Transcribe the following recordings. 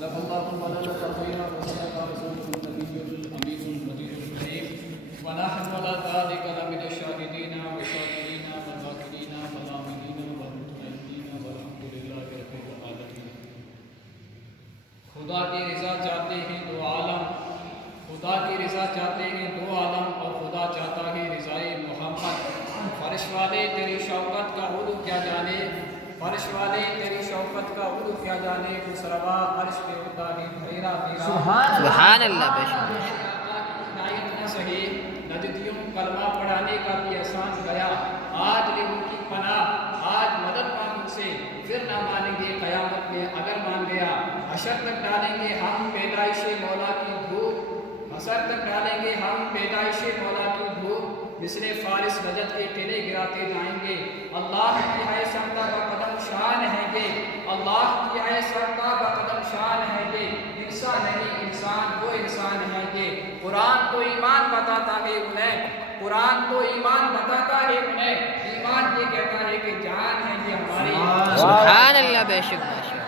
صدق الله مولانا العظيم وصدق رسوله النبي الأمين النبي الكريم ونحن على ذلك لمن الشاهدين والشاكرين والذاكرين والآمنين والمطمئنين والحمد لله رب العالمين. خدا کی رضا چاہتے ہیں دو عالم، خدا کی رضا چاہتے ہیں دو عالم، اور خدا چاہتا ہے رضائے محمد. فرش والے تیری شوقت کا علو کیا جانے، فرش والے تیری شوقت کا علو کیا جانے، اس روا عرش پہ ہوتا ہے بھیرا تیرا. سبحان اللہ. بے شک عنایت نہ سہی نجدیوں کلمہ پڑھانے کا بھی احسان گیا. آج لے ان کی پناہ، آج مدد مانگ ان سے، پھر نہ مانیں گے قیامت میں اگر مان گیا. حشر تک ڈالیں گے ہم پیدائش مولا کی دھوپ، حشر تک ڈالیں گے ہم پیدائش مولا کی دھوپ. مثل فارس رجت کے قلعے گراتے جائیں گے. اللہ کی ہے شمتا کا قدم شان ہے گے، اللہ کی ہے شمتا کا قدم شان ہے گے. انسان نہیں انسان وہ انسان ہے گے. قرآن تو ایمان بتاتا ہے انہیں، قرآن تو ایمان بتاتا ہے انہیں. ایمان یہ کہتا ہے کہ جان ہے یہ ہماری. سبحان اللہ. بے شک بے شک.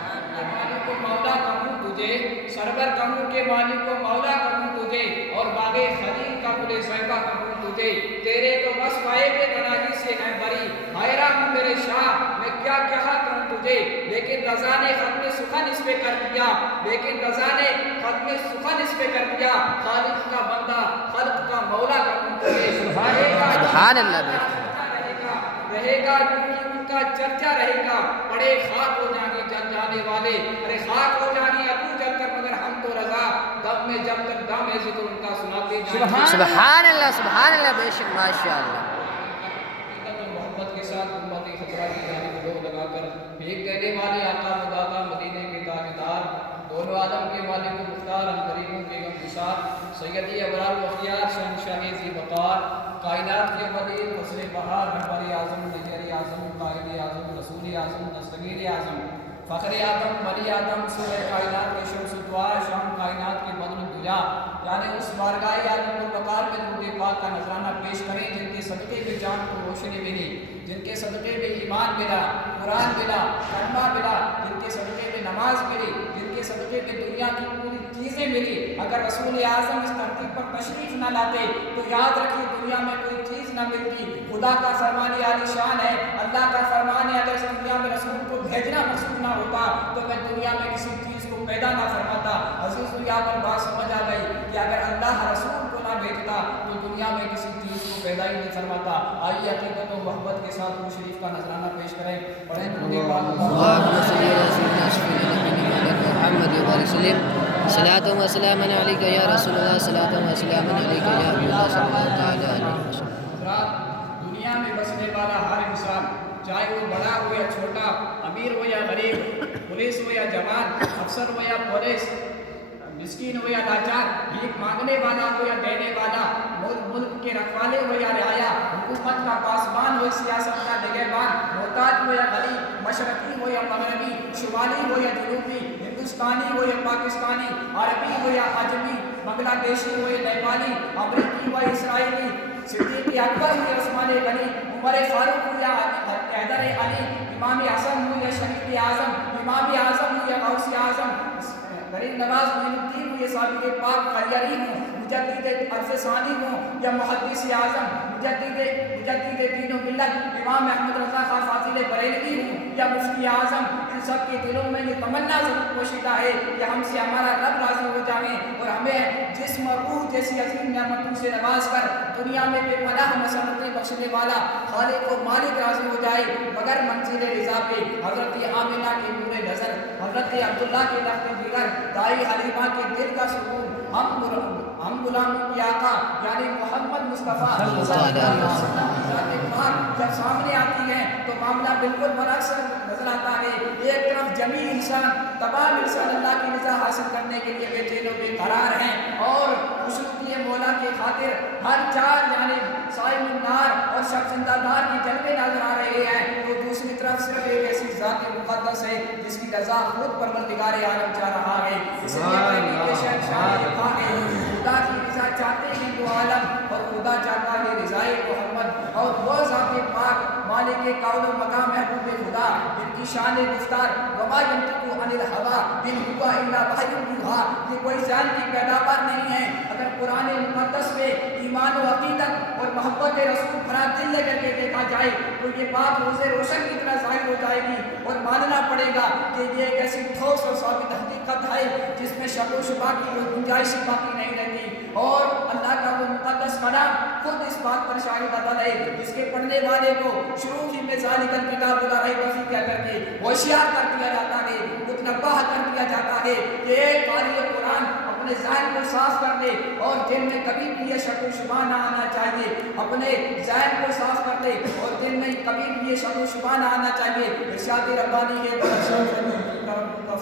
مالک کو مولا کہوں تجھے، سرور کہوں کہ مالک کو مولا کہوں تجھے، اور باغ خلیل کا بلے زیبا کہوں تجھے. تیرے تو بس پائے کے تناہی سے ہیں بری، حیران ہوں میرے شاہ میں کیا کہا کروں تجھے. لیکن رضا نے ختم سخن اس پہ کر دیا، لیکن رضا نے ختم سخن اس پہ کر دیا. خالق کا بندہ خلق کا مولا کہوں تجھے. سبحان اللہ. بے شک رہے گا یوں ان کا چرچا رہے گا. بڑے خاک ہو جائیں گے جل جانے والے، ارے خاک ہو جائیں گے ابو جل کر، مگر ہم تو رضا دم میں جب تک دم ہے ذکر ان کا سناتے جائیں گے. سبحان اللہ. سبحان اللہ. بے شک ماشاء اللہ. محبت کے ساتھ امت خطرہ کی جانب لوگ لگا کر بھیک دینے والے آقا مداتا مدینے کے تاجدار، دونوں عالم کے مالک و مختار، ہم غریبوں کے غم گسار، سیدی ابرار و اخیار، شہنشاہ ذی وقار، کائنات کے قدیر فصل بہار، رہبر اعظم، نجر اعظم، قائد اعظم، رسول اعظم، دستگیر اعظم، فخر اعظم، ولی اعظم، سورہ کائنات کے شمس دوار، شام کائنات کے بدر دجا. یعنی اس بارگاہ عالم الوقار میں درود پاک کا نذرانہ پیش کریں جن کے صدقے میں جان کو روشنی ملی، جن کے صدقے میں ایمان ملا، قرآن ملا، کلمہ ملا، جن کے صدقے میں نماز ملی، جن کے صدقے میں دنیا کی پوری چیزیں ملی. اگر رسول اعظم اس دھرتی پر تشریف نہ لاتے تو یاد رکھیے دنیا میں کوئی چیز نہ ملتی. خدا کا فرمان عالی شان ہے، اللہ کا فرمان ہے اگر اس دنیا میں رسول کو بھیجنا مقصود نہ ہوتا تو میں دنیا میں کسی چیز کو پیدا نہ فرماتا. عزیز یہاں پر بات سمجھ آ گئی کہ اگر اللہ رسول کو نہ بھیجتا تو دنیا میں کسی چیز کو پیدا ہی نہیں فرماتا. آئیے عقیدت و محبت کے ساتھ وہ شریف کا نذرانہ پیش کریں. پڑھیں درود پاک. اللهم صل على سيدنا محمد وعلى وسلم. صلاة وسلام عليك يا رسول الله، صلاة وسلام عليك يا حبيب الله صلى الله تعالى عليه وسلم. حضرات، دنیا میں بسنے والا ہر انسان چاہے وہ بڑا ہو یا چھوٹا، امیر ہو یا غریب، پولیس ہو یا جوان، افسر ہو یا پولیس، مسکین ہو یا لاچار، بھیک مانگنے والا ہو یا دینے والا، ملک کے رکھوالے ہو یا رعایا، حکومت کا پاسبان ہو، سیاست کا نگہبان، محتاج ہو یا غریب، مشرقی ہو یا مغربی، شمالی ہو یا جنوبی، ہندوستانی ہو یا پاکستانی، عربی ہو یا عجمی، بنگلہ دیشی ہو یا نیپالی، امریکی ہو یا اسرائیلی، صدیق اکبر ہو یا عثمان غنی، عمر فاروق ہو یا حیدر علی، امام اعظم ہو یا شہید اعظم، امام اعظم ہو یا غوث اعظم، غریب نواز معین الدین ہو یا صابر پاک قلیری ہوں، مجدد عرف ثانی ہوں یا محدث اعظم، مجدد دین و ملت امام احمد رضا خان فاضل بریلوی ہوں یا مفتی اعظم، ان سب کے دلوں میں یہ تمنا ضرور پوشیدہ ہے کہ ہم سے ہمارا رب راضی ہو جائے اور ہمیں جسم اور روح جیسی عظیم نعمتوں سے نواز کر دنیا میں بے پناہ مسرتیں بخشنے والا خالق و مالک راضی ہو جائے. مگر منزل رضا پہ حضرت آمنہ کے نور نظر، حضرت عبداللہ کے لخت جگر، دائی حلیمہ کے دل کا سکون، ہم غلاموں کی آقا یعنی محمد مصطفیٰ صلی اللہ علیہ وسلم جب سامنے آتی ہیں تو معاملہ بالکل برعکس نظر آتا ہے. ایک طرف جمیع انسان، تمام انسان اللہ کی رضا حاصل کرنے کے لیے بے چین و بے قرار ہیں اور خشوع مولا کے خاطر ہر چار یعنی صائم النار اور شب زندہ دار کی جلوے نظر آ رہے ہیں. تو دوسری طرف صرف ایک ایسی ذات مقدس ہے جس کی رضا خود پروردگار عالم چاہ رہا ہے. اس لیے کے شہنشاہ نے کہا ہے خدا کی رضا چاہتے ہیں تو عالم اور خدا چاہتا ہے رضائے محمد. اور وہ ذات پاک मालिक कौल व मकाम महबूब खुदा, इनकी शान गुफ्तार वमा यंतिकु अनिल हवा इन हुवा इल्ला वहयुन युहा, ये कोई जान की पैदावार नहीं है। अगर कुरान मुक़द्दस में ईमान व अक़ीदत और मोहब्बत रसूल भरा दिल लेकर के देखा जाए तो ये बात रोज़े रोशन की तरह ज़ाहिर हो जाएगी और मानना पड़ेगा कि ये एक ऐसी ठोस और साबित हकीकत है जिसमें शक व शुबा की कोई गुंजाइश बाकी नहीं रहती। और अल्लाह का वो मुक़द्दस कलाम खुद इस बात पर शाहिद अदल है, जिसके पढ़ने वाले को शुरू ही में ज़ालिकल किताब ला रैब फीह क्या करके होशियार कर दिया जाता है, मुतनब्बह कर दिया जाता है कि क़ारी कुरान अपने ज़हन को साफ कर दे और दिल में कभी भी ये शक व शुबा ना आना चाहिए। अपने ज़हन को साफ कर दे और दिल में कभी भी ये शक व शुबा ना आना चाहिए। इरशाद रब्बानी है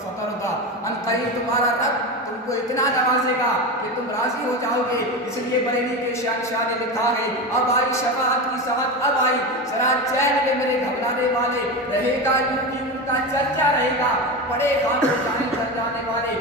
फतरदा अनकरीब तुम्हारा रब तुमको इतना नवाजेगा कि तुम राजी हो जाओगे। इसलिए बरेली के शहंशाह ने लिखा है, अब आई शफाअत की साथ अब आई जरा चैन में मेरे घबराने वाले, रहेगा यूं ही उनका चर्चा रहेगा, बड़े खान को चल जाने वाले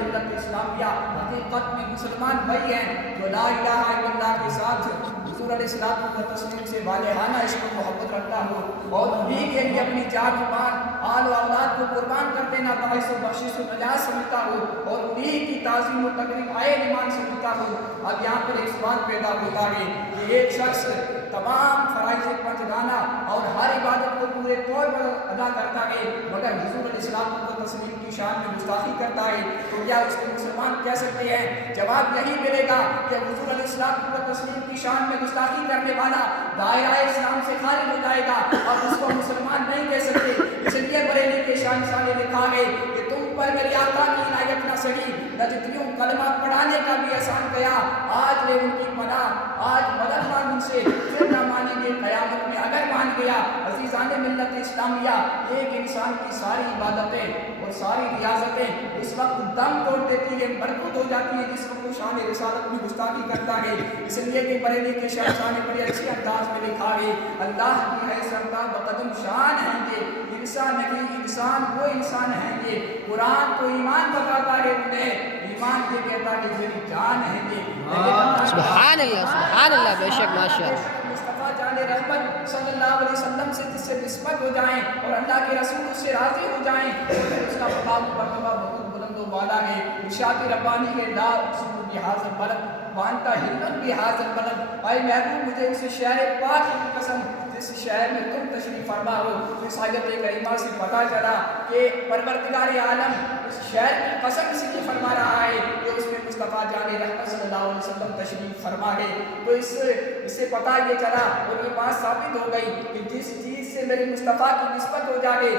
मिल्लत इस्लामिया हकीकत में मुसलमान भाई हैं जो ला इलाहा इल्लल्लाह के साथ हुजूर अलैहिस्सलाम व तस्लीम से वालेहाना इश्क व मोहब्बत रखता हो और उन्हीं के लिए अपनी जान ईमान आल व औलाद को कुर्बान कर देना बाइस व बख्शिश व नजात समझता हो और उन्हीं की ताज़ीम व तकरीम आए ईमान समझता हो। अब यहाँ पर एक सवाल पैदा होता है कि एक शख्स तमाम फराइज़ पंचगाना और हर इबादत को पूरे तौर पर अदा करता है मगर हुजूर अलैहिस्सलाम व तस्लीम की शान में गुस्ताखी करता है, तो क्या उसको मुसलमान कह सकते हैं? जवाब यही मिलेगा कि हुजूर अलैहिस्सलाम व तस्लीम की शान में गुस्ताखी करने वाला दायरा इस्लाम से खारिज हो जाएगा और उसको मुसलमान नहीं कह सकते। इसलिए बरेली के शहंशाह ने लिखा है कि तुम पर मेरी आका की इनायत न सही, नजदियों कलमा पढ़ाने का भी एहसान गया, आज ले उनकी पनाह, आज मदद मांग उनसे, फिर न मानेंगे क़यामत में अगर मान गया। अज़ीज़ान मिल्लत इस्लामिया, एक इंसान की सारी इबादतें और सारी रियाजतें उस वक्त दम तोड़ देती है, बरकत हो जाती है जिस वक्त वो शान रिसालत में गुस्ताखी करता है। इसलिए कि बरेली के शहंशाह ने बड़े अच्छे अंदाज में लिखा है, अल्लाह की है सरता बकदम शान है ये, इंसान नहीं इंसान वो इंसान है ये, कुरान तो ईमान बताता है उन्हें, ईमान ये कहता है मेरी जान है ये। सुभान अल्लाह बेशक माशाअल्लाह। मुस्तफ़ा जाने रहमत सल्लल्लाहु अलैहि वसल्लम से जिससे निस्बत हो जाएं और अल्लाह के रसूल उससे राज़ी हो जाएं तो फिर उसका मकाम मर्तबा बहुत बुलंद व वाला है। इरशाद रब्बानी है ला उक़सिमु बिहाज़िल बलद व अंता हिल्लुन बिहाज़िल बलद, ऐ महबूब मुझे उस शहर पाक की कसम जिस शहर में तुम तशरीफ़ फरमा हो। इस आयत करीमा से पता चला कि परवरदिगार आलम उस शहर की कसम इसलिए फरमा रहा है कि उसमें मुस्तफ़ा जाने रहमत सल्लल्लाहु अलैहि वसल्लम तशरीफ़ फरमा है। तो इससे पता ये चला और ये बात साबित हो गई कि जिस चीज़ से मेरे मुस्तफ़ा की निस्बत हो जाए,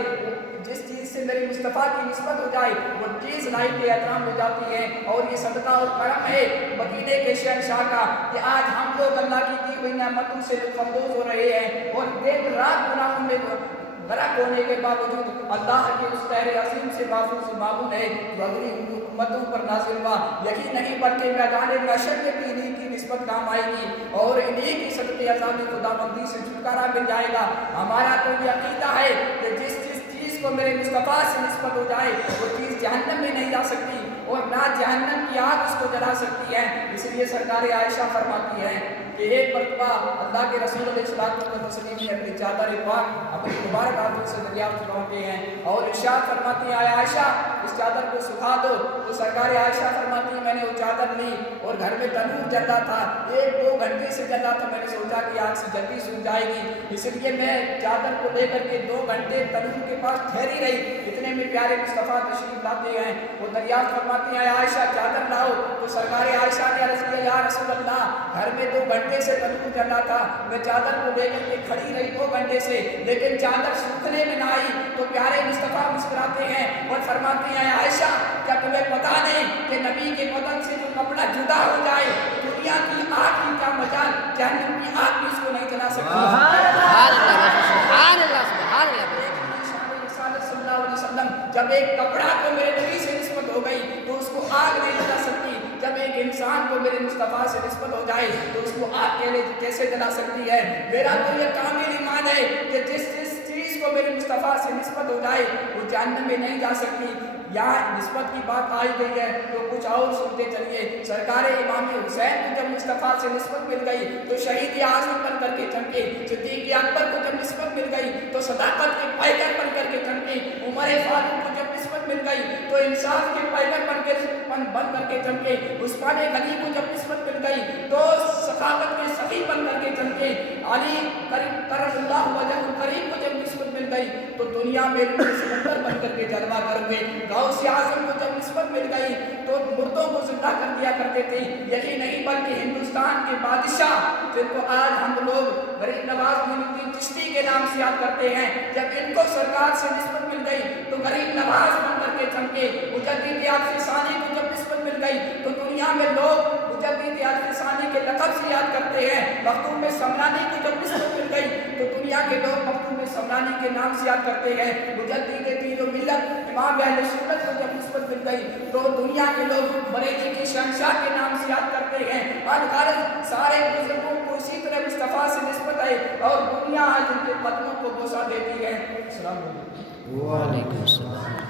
जिस चीज़ से मेरे मुस्तफ़ा की निस्बत हो जाए वो चीज़ लाइक के एहतराम हो जाती है। और ये सदका और करम है मदीने के शहंशाह का कि आज हम लोग अल्लाह की दी हुई नेमतों से लुत्फ़अंदोज़ हो रहे हैं और दिन रात गुनाहों में गरक होने के बावजूद अल्लाह के उस तहरे अज़ीम से महफूज़ मामून है जो अगली उम्मतों पर नाज़िल हुआ। यही नहीं बल्कि मैदान महशर में भी इन्हीं की निस्बत काम आएगी और इन्हीं की सदक़े अज़ाब खुदाबंदी से छुटकारा मिल जाएगा। हमारा तो ये अक़ीदा है कि जिस चीज़ को मेरे मुस्तफ़ा से निस्बत हो जाए वो चीज़ जहन्नम में नहीं जा सकती और ना जहन्नम की आग उसको जला सकती है। इसलिए सरकार आयशा फरमाती है कि एक मरतबा अल्लाह के रसूल अलैहिस्सलातु व तस्लीम ने अपनी चादर पाक अपनी मुबारक हाथों से दरियाफ्त करते हैं और इरशाद फरमाती है, आयशा इस चादर को सुखा दो। तो सरकार आयशा फरमाती है मैंने वो चादर ली और घर में तनूर जल रहा था, 1-2 घंटे से जल रहा था, मैंने सोचा कि आग से जल्दी सूख जाएगी, इसलिए मैं चादर को लेकर के 2 घंटे तनूर के पास ठहरी रही। इतने में प्यारे मुस्तफ़ा तशरीफ लाते हैं, वो दरियाफ्त फरमाती है आयशा चादर लाओ। तो सरकार आयशा ने अर्ज़ किया, या रसूल अल्लाह घर में 2 घंटे से तनूर जल रहा था, मैं चादर को लेकर के खड़ी रही 2 घंटे से, लेकिन चादर सूखने में ना आई। तो प्यारे मुस्तफ़ा मुस्कुराते हैं और फरमाते हैं आयशा क्या तुम्हें पता नहीं कि नबी के बदन से जो कपड़ा जुदा हो जाए दुनिया की आग की क्या मजाल जहन्नम की आग भी इसको नहीं जला सकती। जब एक कपड़ा को मेरे नबी से निस्बत हो गई तो उसको आग नहीं जला सकती, जब एक इंसान को मेरे मुस्तफ़ा से निस्बत हो जाए तो उसको आग कैसे जला सकती है। मेरा तो ये कामिल ईमान है कि जिस चीज़ को मेरे मुस्तफ़ा से निस्बत हो जाए वो जहन्नम में नहीं जा सकती। यहाँ निस्बत की बात आई गई है तो कुछ और सुनते चलिए। सरकार इमाम हुसैन को जब मुस्तफ़ा से निस्बत मिल गई तो शहीद आज़म बन करके चमके, सिद्दीक़ अकबर को जब निस्बत मिल गई तो सदाकत के पैकर बन करके चमके, उमर फारूक को जब निस्बत मिल गई तो इंसाफ के पैकर बन करके चमके, उस्मान गनी को जब निस्बत मिल गई तो सखावत के सखी बन करके चमके, अली करमुल्लाहु वजहुल करीम को जब निस्बत मिल गई तो दुनिया में सिकंदर बन करके जलवा कर गए। गौस आज़म को जब निस्बत मिल गई तो मुर्दों को जिंदा कर दिया करते थे। यही नहीं बल्कि हिंदुस्तान के बादशाह जिनको आज हम लोग गरीब नवाज मोइनुद्दीन चिश्ती के नाम से याद करते हैं, जब इनको सरकार से निस्बत मिल गई तो गरीब नवाज बन करके चमके। मुजद्दिद आतिफ सानी को जब निस्बत मिल गई तो दुनिया में लोग मुजद्दिद आतिफ सानी के लक़ब से याद करते हैं। मखदूम समरानी को जब निस्बत मिल गई तो दुनिया के लोग मखदूम समरानी के नाम से याद करते हैं। मुजद्दिद पीर मिल्लत इमाम अहले सुन्नत को जब निस्बत मिल गई तो दुनिया के लोग बरेली के शहंशाह के नाम से याद करते हैं। अलगारज सारे बुजुर्गों को इसी तरह मुस्तफ़ा से निस्बत है और दुनिया आज उनके कदमों को बोसा देती है। अस्सलाम वालेकुम। वालेकुम अस्सलाम।